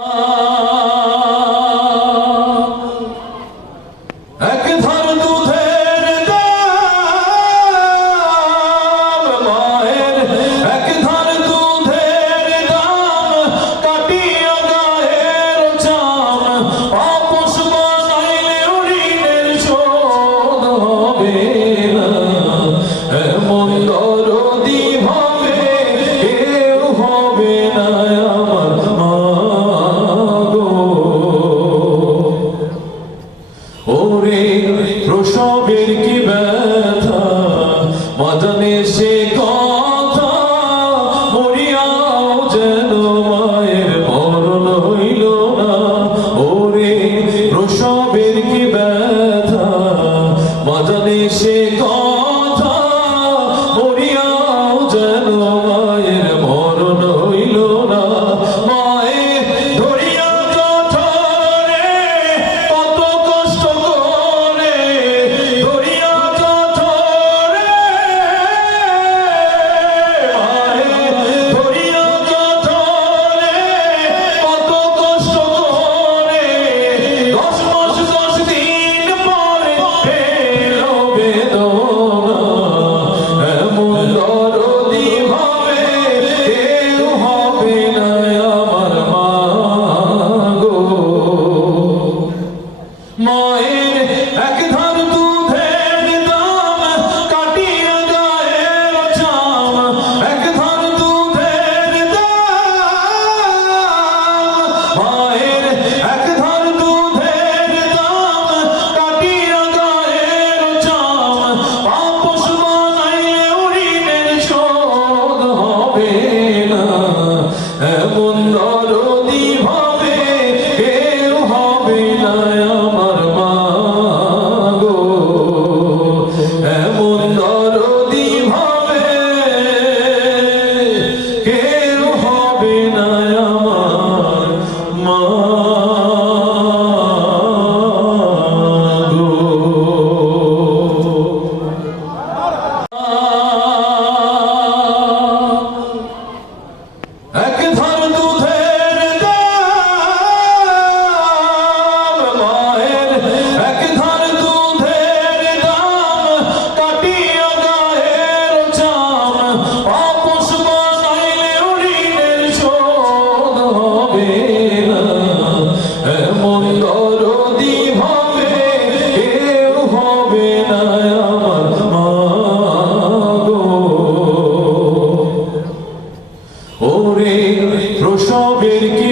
Oh. روشو بیر کی بیتا مدنی سے করে প্রসবের কি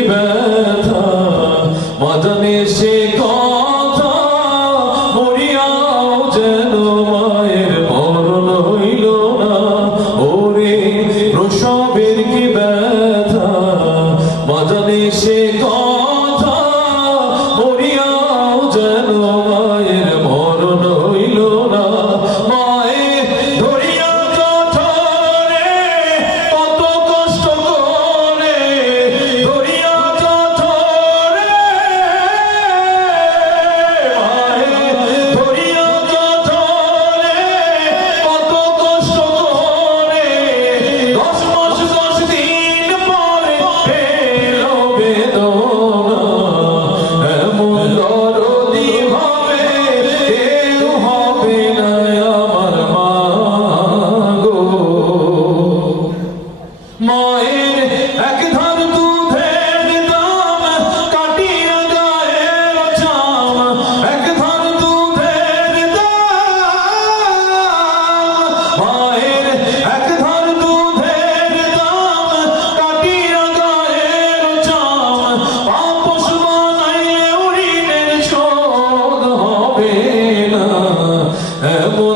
এমন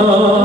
Allah.